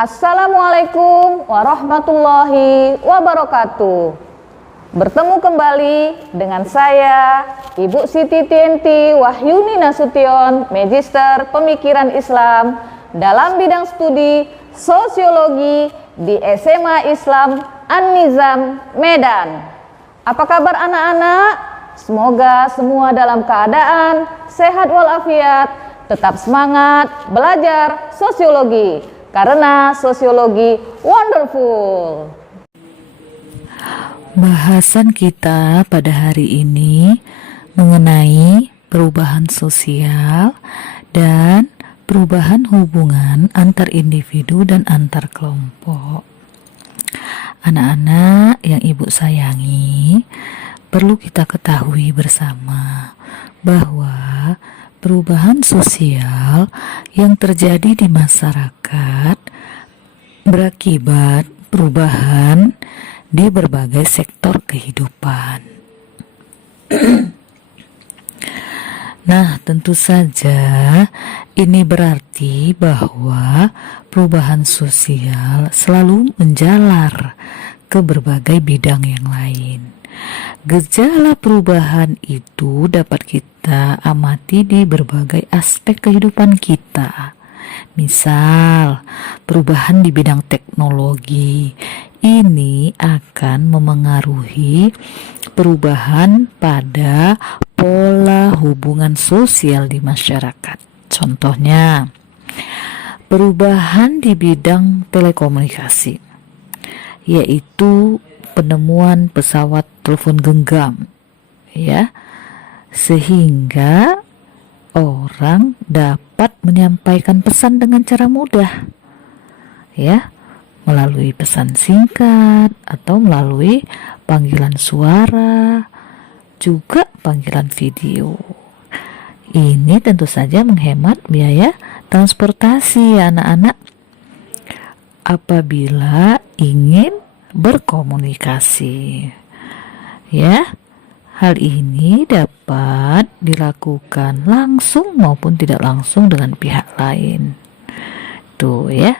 Assalamualaikum warahmatullahi wabarakatuh. Bertemu kembali dengan saya, Ibu Siti Tienti Wahyuni Nasution, Magister Pemikiran Islam dalam bidang studi Sosiologi di SMA Islam An-Nizam, Medan. Apa kabar anak-anak? Semoga semua dalam keadaan sehat walafiat, tetap semangat belajar sosiologi, karena sosiologi wonderful. Bahasan kita pada hari ini mengenai perubahan sosial dan perubahan hubungan antar individu dan antar kelompok. Anak-anak yang ibu sayangi, perlu kita ketahui bersama bahwa perubahan sosial yang terjadi di masyarakat berakibat perubahan di berbagai sektor kehidupan. Nah, tentu saja ini berarti bahwa perubahan sosial selalu menjalar ke berbagai bidang yang lain. Gejala perubahan itu dapat kita amati di berbagai aspek kehidupan kita. Misal, perubahan di bidang teknologi ini akan memengaruhi perubahan pada pola hubungan sosial di masyarakat. Contohnya, perubahan di bidang telekomunikasi, yaitu penemuan pesawat telepon genggam, ya, sehingga orang dapat menyampaikan pesan dengan cara mudah, ya, melalui pesan singkat atau melalui panggilan suara, juga panggilan video. Ini tentu saja menghemat biaya transportasi anak-anak apabila ingin berkomunikasi. Ya, hal ini dapat dilakukan langsung maupun tidak langsung dengan pihak lain. Tuh ya.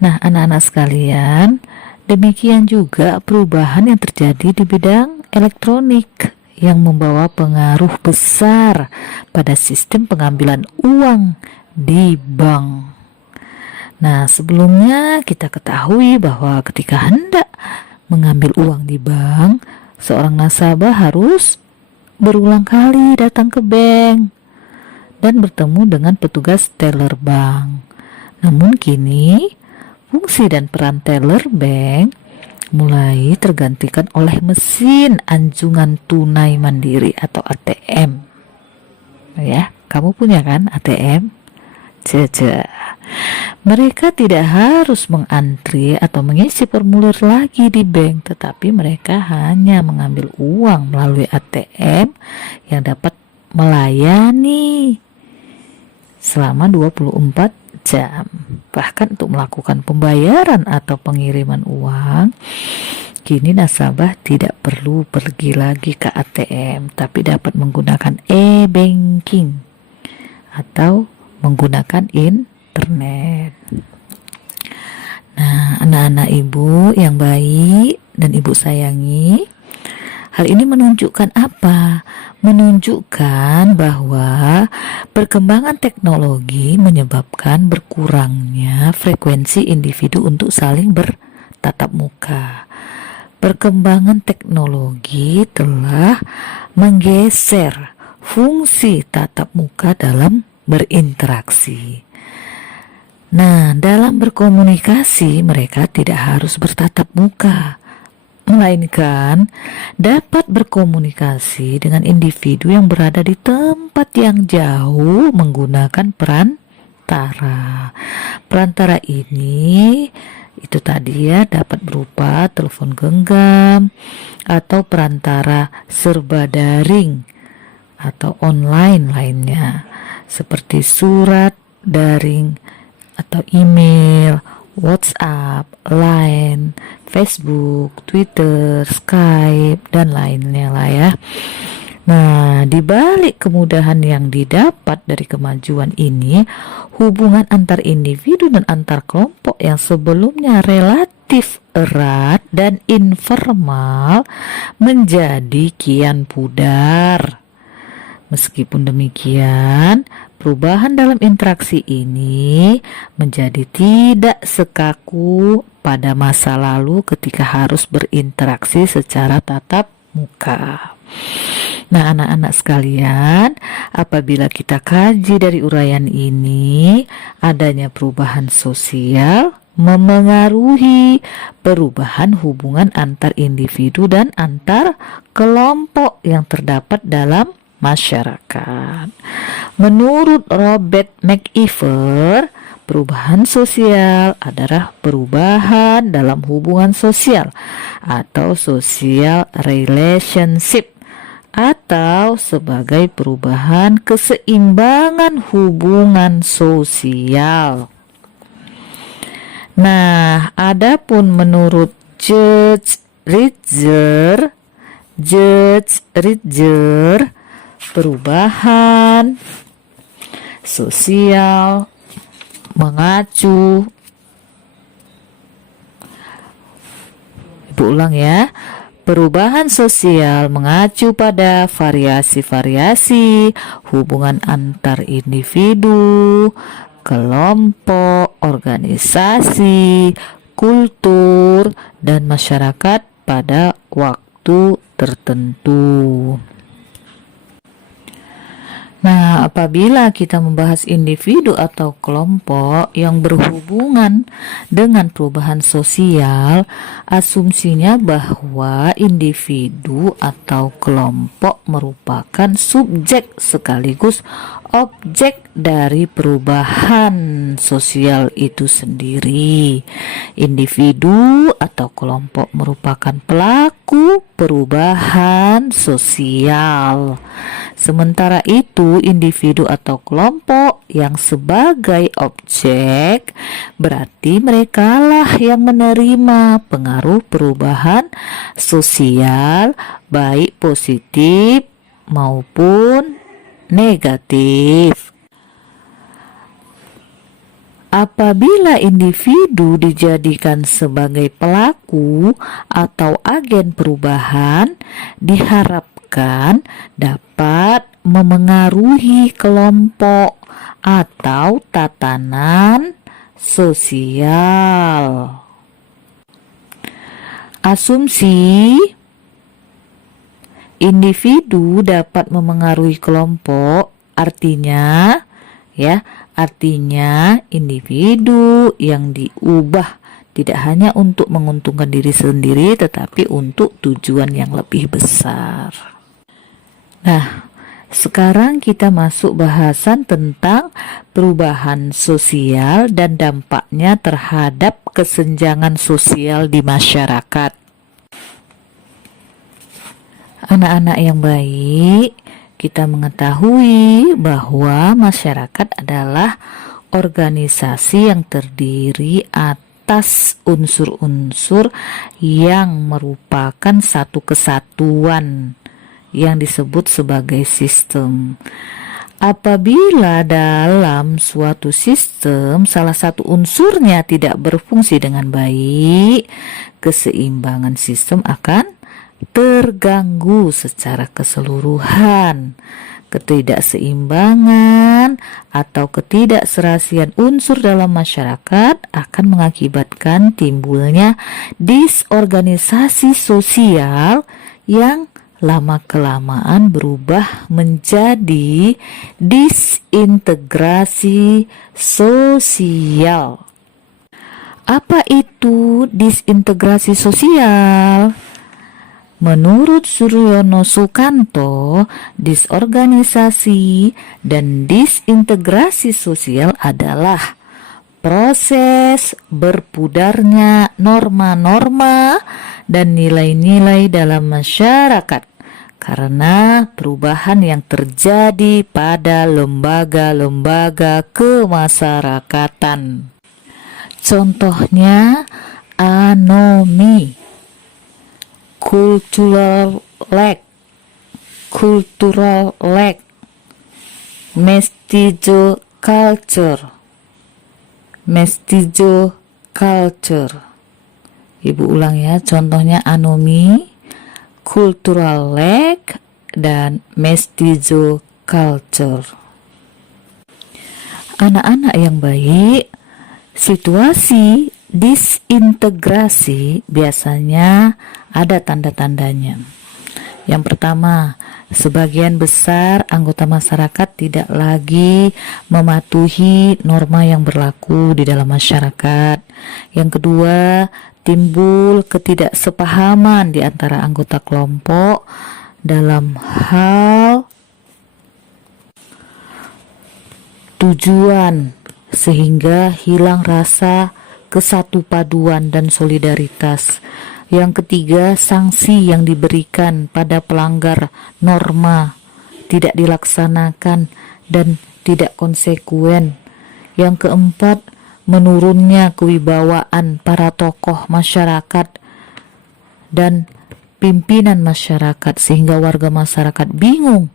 Nah, anak-anak sekalian, demikian juga perubahan yang terjadi di bidang elektronik yang membawa pengaruh besar pada sistem pengambilan uang di bank. Nah, sebelumnya kita ketahui bahwa ketika hendak mengambil uang di bank, seorang nasabah harus berulang kali datang ke bank dan bertemu dengan petugas teller bank. Namun kini, fungsi dan peran teller bank mulai tergantikan oleh mesin anjungan tunai mandiri atau ATM. Ya, kamu punya kan ATM? Mereka tidak harus mengantri atau mengisi formulir lagi di bank, tetapi mereka hanya mengambil uang melalui ATM yang dapat melayani selama 24 jam. Bahkan untuk melakukan pembayaran atau pengiriman uang, kini nasabah tidak perlu pergi lagi ke ATM, tapi dapat menggunakan e-banking atau menggunakan internet. Nah, anak-anak ibu yang baik dan ibu sayangi, hal ini menunjukkan apa? Menunjukkan bahwa perkembangan teknologi menyebabkan berkurangnya frekuensi individu untuk saling bertatap muka. Perkembangan teknologi telah menggeser fungsi tatap muka dalam berinteraksi. Nah, dalam berkomunikasi mereka tidak harus bertatap muka, melainkan dapat berkomunikasi dengan individu yang berada di tempat yang jauh menggunakan perantara. Perantara ini itu tadi ya, dapat berupa telepon genggam atau perantara serba daring atau online lainnya, seperti surat daring atau email, WhatsApp, Line, Facebook, Twitter, Skype, dan lainnya lah ya. Nah, di balik kemudahan yang didapat dari kemajuan ini, hubungan antar individu dan antar kelompok yang sebelumnya relatif erat dan informal menjadi kian pudar. Meskipun demikian, perubahan dalam interaksi ini menjadi tidak sekaku pada masa lalu ketika harus berinteraksi secara tatap muka. Nah, anak-anak sekalian, apabila kita kaji dari uraian ini, adanya perubahan sosial memengaruhi perubahan hubungan antar individu dan antar kelompok yang terdapat dalam masyarakat. Menurut Robert McIver, perubahan sosial adalah perubahan dalam hubungan sosial atau social relationship, atau sebagai perubahan keseimbangan hubungan sosial. Nah, adapun menurut Judge Ritzer, perubahan sosial mengacu, Ibu ulang ya. Perubahan sosial mengacu pada variasi-variasi hubungan antar individu, kelompok, organisasi, kultur, dan masyarakat pada waktu tertentu. Nah, apabila kita membahas individu atau kelompok yang berhubungan dengan perubahan sosial, asumsinya bahwa individu atau kelompok merupakan subjek sekaligus objek dari perubahan sosial itu sendiri. Individu atau kelompok merupakan pelaku perubahan sosial. Sementara itu, individu atau kelompok yang sebagai objek berarti merekalah yang menerima pengaruh perubahan sosial, baik positif maupun negatif. Apabila individu dijadikan sebagai pelaku atau agen perubahan, diharapkan dapat memengaruhi kelompok atau tatanan sosial. Asumsi individu dapat memengaruhi kelompok artinya individu yang diubah tidak hanya untuk menguntungkan diri sendiri tetapi untuk tujuan yang lebih besar. Nah, sekarang kita masuk bahasan tentang perubahan sosial dan dampaknya terhadap kesenjangan sosial di masyarakat. Anak-anak yang baik, kita mengetahui bahwa masyarakat adalah organisasi yang terdiri atas unsur-unsur yang merupakan satu kesatuan yang disebut sebagai sistem. Apabila dalam suatu sistem salah satu unsurnya tidak berfungsi dengan baik, keseimbangan sistem akan terganggu secara keseluruhan. Ketidakseimbangan atau ketidakserasian unsur dalam masyarakat akan mengakibatkan timbulnya disorganisasi sosial yang lama-kelamaan berubah menjadi disintegrasi sosial. Apa itu disintegrasi sosial? Menurut Suryono Sukanto, disorganisasi dan disintegrasi sosial adalah proses berpudarnya norma-norma dan nilai-nilai dalam masyarakat karena perubahan yang terjadi pada lembaga-lembaga kemasyarakatan. Contohnya anomi, cultural lag, cultural lag, mestizo culture, mestizo culture. Ibu ulang ya, contohnya anomi, cultural lag, dan mestizo culture. Anak-anak yang baik, situasi disintegrasi biasanya ada tanda-tandanya. Yang pertama, sebagian besar anggota masyarakat tidak lagi mematuhi norma yang berlaku di dalam masyarakat. Yang kedua, timbul ketidaksepahaman di antara anggota kelompok dalam hal tujuan, sehingga hilang rasa kesatupaduan dan solidaritas. Yang ketiga, sanksi yang diberikan pada pelanggar norma tidak dilaksanakan dan tidak konsekuen. Yang keempat, menurunnya kewibawaan para tokoh masyarakat dan pimpinan masyarakat, sehingga warga masyarakat bingung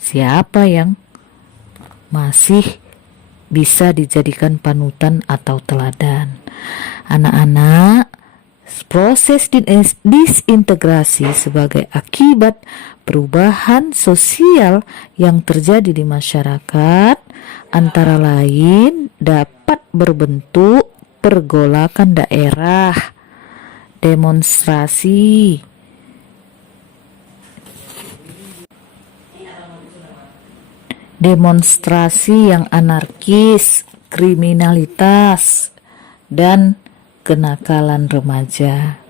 siapa yang masih bisa dijadikan panutan atau teladan. Anak-anak, proses disintegrasi sebagai akibat perubahan sosial yang terjadi di masyarakat antara lain dapat berbentuk pergolakan daerah, demonstrasi, yang anarkis, kriminalitas, dan kenakalan remaja.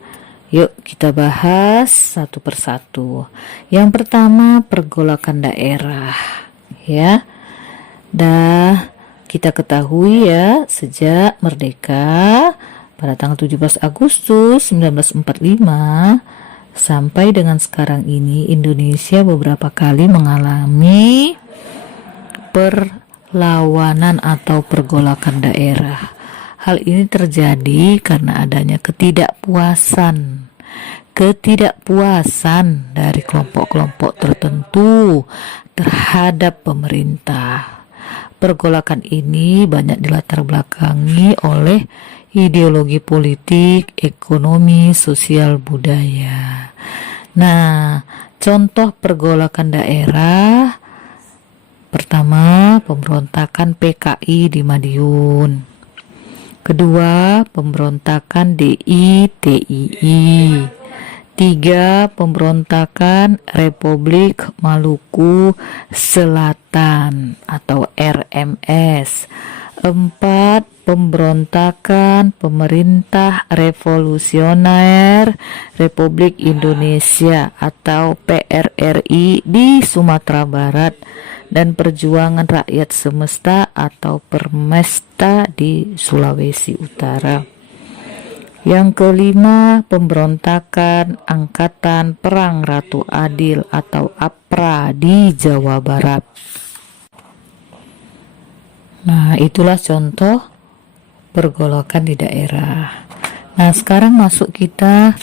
Yuk kita bahas satu persatu. Yang pertama, pergolakan daerah. Ya, kita ketahui ya, sejak merdeka pada tanggal 17 Agustus 1945 sampai dengan sekarang ini, Indonesia beberapa kali mengalami perlawanan atau pergolakan daerah. Hal ini terjadi karena adanya ketidakpuasan dari kelompok-kelompok tertentu terhadap pemerintah. Pergolakan ini banyak dilatar belakangi oleh ideologi politik, ekonomi, sosial, budaya. Nah, contoh pergolakan daerah pertama, pemberontakan PKI di Madiun. Kedua, pemberontakan DI/TII. Tiga, pemberontakan Republik Maluku Selatan atau RMS. Empat, pemberontakan Pemerintah Revolusioner Republik Indonesia atau PRRI di Sumatera Barat, dan perjuangan rakyat semesta atau Permesta di Sulawesi Utara. Yang kelima, pemberontakan Angkatan Perang Ratu Adil atau APRA di Jawa Barat. Nah, itulah contoh pergolakan di daerah. Nah, sekarang masuk kita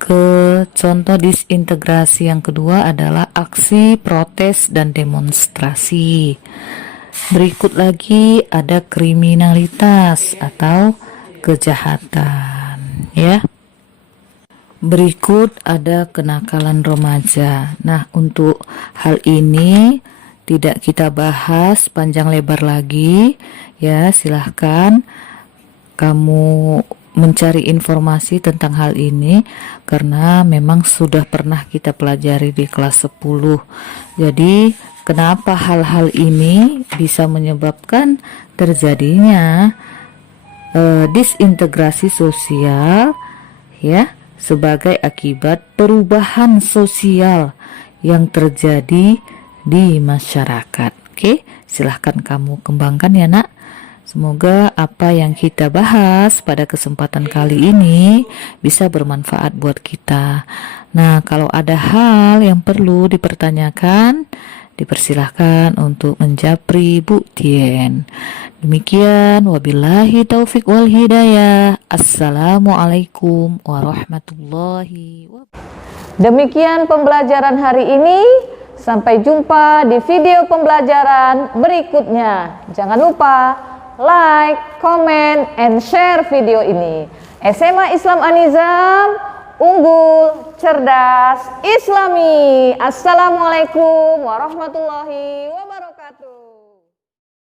ke contoh disintegrasi yang kedua adalah aksi protes dan demonstrasi. Berikut lagi ada kriminalitas atau kejahatan, ya. Berikut ada kenakalan remaja. Nah, untuk hal ini tidak kita bahas panjang lebar lagi, ya. Silahkan kamu mencari informasi tentang hal ini karena memang sudah pernah kita pelajari di kelas 10. Jadi kenapa hal-hal ini bisa menyebabkan terjadinya disintegrasi sosial, ya, sebagai akibat perubahan sosial yang terjadi di masyarakat. Oke, silahkan kamu kembangkan ya nak. Semoga apa yang kita bahas pada kesempatan kali ini bisa bermanfaat buat kita. Nah, kalau ada hal yang perlu dipertanyakan, dipersilahkan untuk menjapri Bu Tien. Demikian, wabillahi taufik wal hidayah. Assalamualaikum warahmatullahi wabarakatuh. Demikian pembelajaran hari ini. Sampai jumpa di video pembelajaran berikutnya. Jangan lupa like, comment, and share video ini. SMA Islam An-Nizam, unggul, cerdas, islami. Assalamualaikum warahmatullahi wabarakatuh.